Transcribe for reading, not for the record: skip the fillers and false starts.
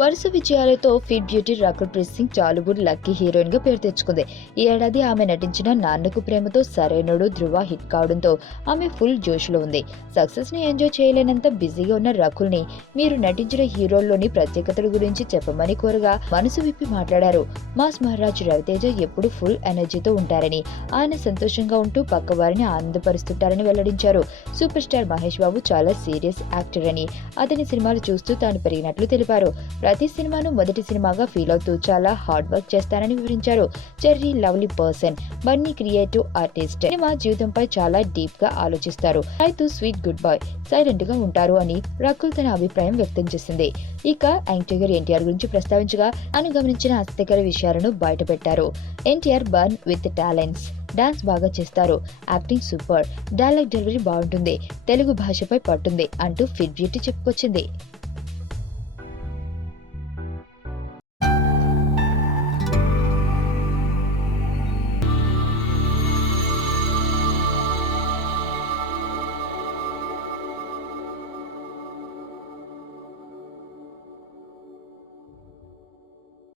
వరుస విజయాలతో fit beauty Rakul Singh Tollywood lucky heroine గా పేరు తెచ్చుకుంది. ఈ ఏడాది ఆమె నటించిన నాన్నకు ప్రేమతో సరైనడు ధృవ హిట్ కావడంతో ఆమె ఫుల్ జోష్లో ఉంది. సక్సెస్ ని ఎంజాయ్ చేయలేనంత బిజీగా ఉన్న రకుల్ ని మీరు నటించిన హీరోల్లోని ప్రత్యేకతల గురించి చెప్పమని కోరగా మనసు విప్పి మాట్లాడారు. మాస్ మహారాజ్ రవితేజ ఎప్పుడు ఫుల్ ఎనర్జీతో ఉంటారని, ఆయన సంతోషంగా ఉంటూ పక్క వారిని ఆనందపరుస్తుంటారని వెల్లడించారు. సూపర్ స్టార్ మహేష్ బాబు చాలా సీరియస్ యాక్టర్ అని, అతని సినిమాలు చూస్తూ తాను పెరిగినట్లు తెలిపారు. ప్రతి సినిమాను మొదటి సినిమాగా ఫీల్ అవుతూ చాలా హార్డ్ వర్క్ చేస్తానని వివరించారు. Cherry lovely person, Bunny creative artist, cinema జీవితంపై చాలా డీప్ గా ఆలోచిస్తారు. రైతు స్వీట్ గుడ్ బాయ్, సైలెంట్ గా ఉంటారు అని రకుల్ తన అభిప్రాయం వ్యక్తం చేసింది. ఇక యంగ్ టైగర్ ఎన్టీఆర్ గురించి ప్రస్తావించగా తాను గమనించిన ఆసక్తికర విషయాలను బయటపెట్టారు. NTR born with talents, dance బాగా చేస్తారు, యాక్టింగ్ సూపర్, డైలాగ్ డెలివరీ బాగుంటుంది, తెలుగు భాషపై పట్టుంది అంటూ ఫిట్ బ్యూటీ చెప్పుకొచ్చింది.